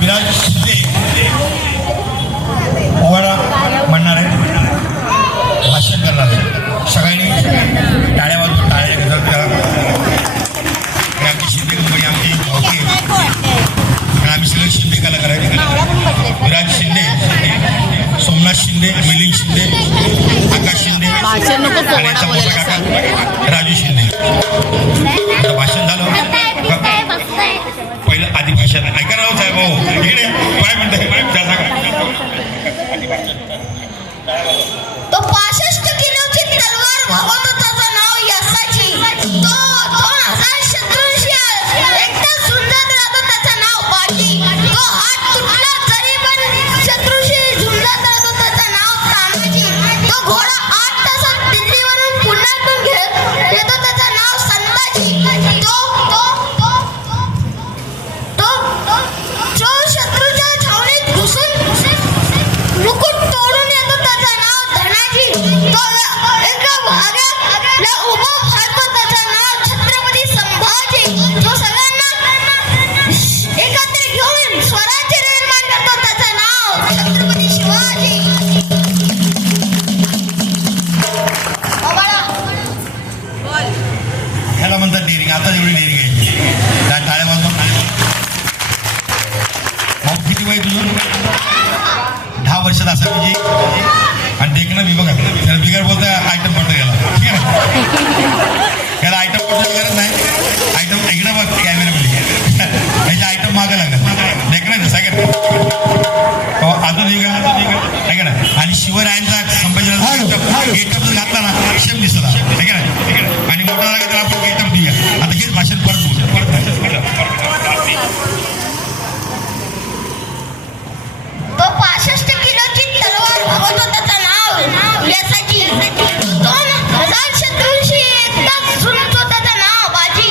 विराज शिंदे ओवारा म्हणणार आहे, भाषण करणार आहे. सगळ्यांनी टाळ्या वाजवून टाळ्या गजर करा. आमची शिंदे कंपनी आमची ओके, आम्ही सगळे शिंदे कलाकार आहे. विराज शिंदे, सोमनाथ शिंदे, मिलिंद शिंदे, आकाश शिंदे आणि याचा मोठा काका राजू शिंदे. भाषण झालं. पहिलं आधी भाषण ऐका राहू साहेब. हो इकडे काय म्हणते तो 65 किलोची तलवार भगवतो, त्याचं नाव यसाची. तो 2000 शत्रूंशी एकदम सुंदर राहतो, त्याचं नाव बाजी. तो हात तुटला तरी पण शत्रूशी झुंजत राहतो, त्याचं नाव तानाजी. तो घोडा 8 तासात दिल्लीवरून पुण्यातून येतो, त्याचं नाव संताजी. जो शत्रूच्या छावणीत घुसून मुकुट तोडून येतो, त्याचं नाव धनाजी. तो एका भागाला उभा फाडतो, त्याचं नाव छत्रपती संभाजी. तो सगळ्यांना एकत्र घेऊन स्वराज्य निर्माण करतो, त्याचं नाव छत्रपती शिवाजी. ह्याला म्हणतात डेअरिंग. आता एवढी डेअरिंग आहे. त्या टाळ्या वाजवून मग किती वय तुझं? 10 वर्षात असं म्हणजे. आणि देखणं मी बघा त्याला बिगर बोलता आयटम पडतो याला. ठीक आहे, याला आयटम पडतो गरज नाही. आयटम ऐकणं बघ कॅमेरामध्ये याचे आयटम मागं लागत देखणं ना सगळ्यात. हो अजून ऐका ना. आणि शिवरायांचा संभाजीराजा गेटअप घातला ना शेम दिसत आहे का. आणि मोठा लागेल तर आपण गेटअप देऊया. आता हेच भाषण परत तो 65 किलोची तलवार भगवतो, त्याचं नाव यसाची. 2000 शत्रूंशी एकदम झुंजतो, त्याचं नाव बाजी.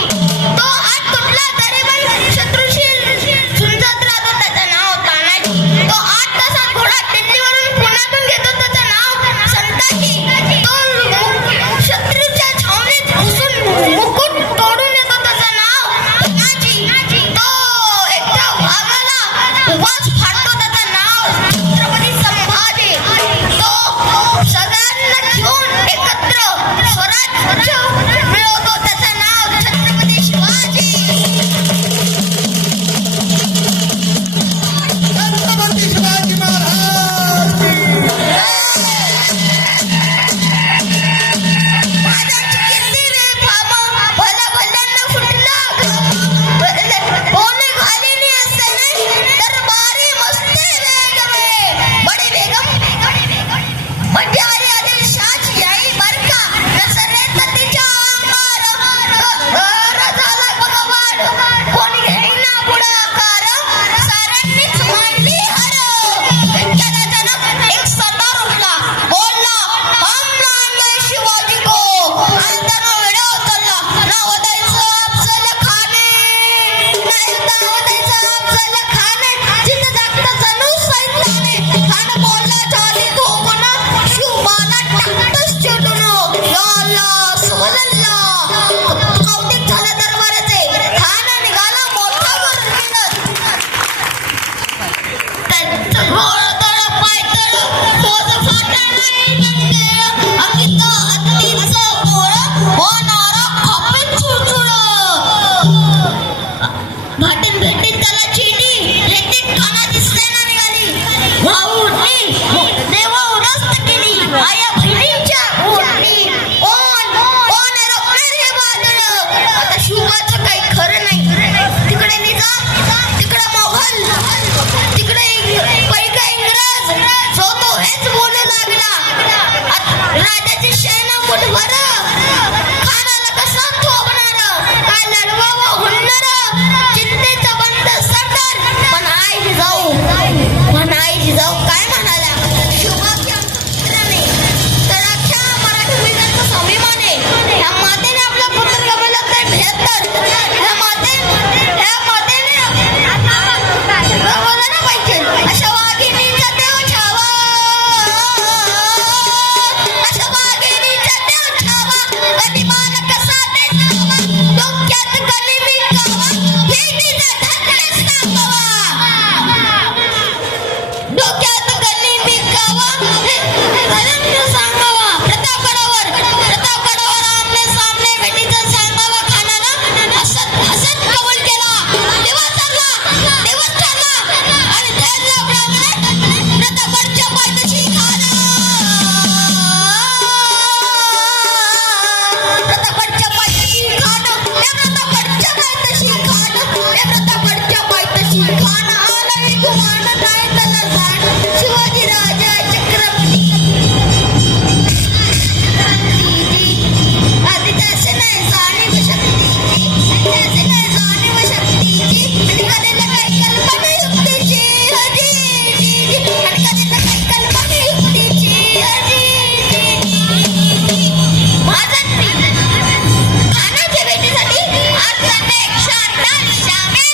तो हात तुटला तरी पण शत्रूशी झुंजत राहतो, त्याचं नाव तानाजी. तो 8 तासात घोडा दिल्लीवरून पुण्यातून घेतो, त्याचं नाव संताजी. तो शत्रूच्या छावणीत घुसून मुकुट तोडून येतो, त्याचं नाव धनाजी. तो एकट्या वाघाला उभाच फाडतो, त्याचं नाव छत्रपती संभाजी. तो सगळ्यांना घेऊन एकत्र स्वराज्य मिळवतो, त्याचं नाव छत्रपती शिवाजी. छत्रपती शिवाजी महाराज. माझ्याची कीर्ती रे फामा, भला भल्यांना फुटला बोले घालीनी असते दरबारी मस्ती वेगवे. बडी बेगम म्हणजे आली आदिलशाची आई बरका. नसरे ततीच्या अंगार झाला भगवान, कोणी घेईना पुढाकार. साऱ्यांनीच मांडली हार. त्याला जनक एक सरदार उठला, बोलला हम लाएंगे शिवाजी को. आणि त्यानं वेळा उचलला. नाव द्यायचं अफजल खाने, नाव द्यायचं अफजल खाने. जिथं जागतं जणू सैताने. खान बोलला झाली ठोकून, शिवबाला टाकतंच चिरडून. या अल्लाह सुबहानल्लाह. कौतिक झालं दरबाराचे. खान निघाला मोठा गर्दीनं. त्यांचं घोळतळ पायतळ पोज फाटलं नाही नंगे. अंगीचं हत्तीचं बोळ होणारं खपीत चुळचुळ. भाटन भेटीत त्याला चिडी रेतीत खाना दिसते ना निघाली. भाऊनी देवा उरस्त केली, आया बहिणींच्या ओढणी. कोण रोखणार हे वादळ. आता शिवाचं काही खरं नाही. तिकडे निजाम, तिकडे मोगल, तिकडे पैका इंग्रज. जो तो हेच बोलू लागला. राजाची शैना मुठभर, खानाला कसा थोबणार. काय लढवावं हुंडर. चिंतेचा बंद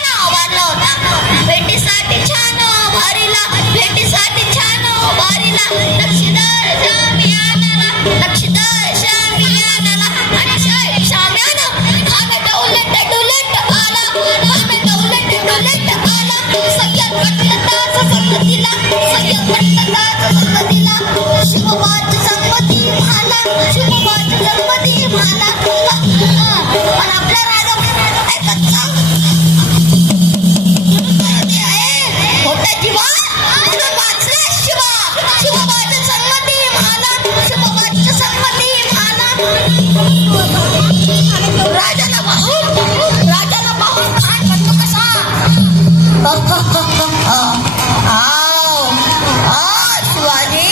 नाव बांधला होता. भेटीसाठी छान वारीला, भेटीसाठी छान वारीला, नक्षीदार शामियानाला, नक्षीदार शामियानाला, आणि शामियाना खांब्याचा उलट डुलट आला, खांब्याचा उलट डुलट आला. सय्यद पटकताच संगतीला, सय्यद पटकताच संगतीला, शिवबाची संगती भाला, शिवबाची संगती भाला. पण आपला राजा ऐकत होता जीवा म्हणून वाचला शिवा, शिवबाची संगती भाला, शिवबाची संगती भाला. राजाला पाहून काय म्हणतो कसा शिवाजी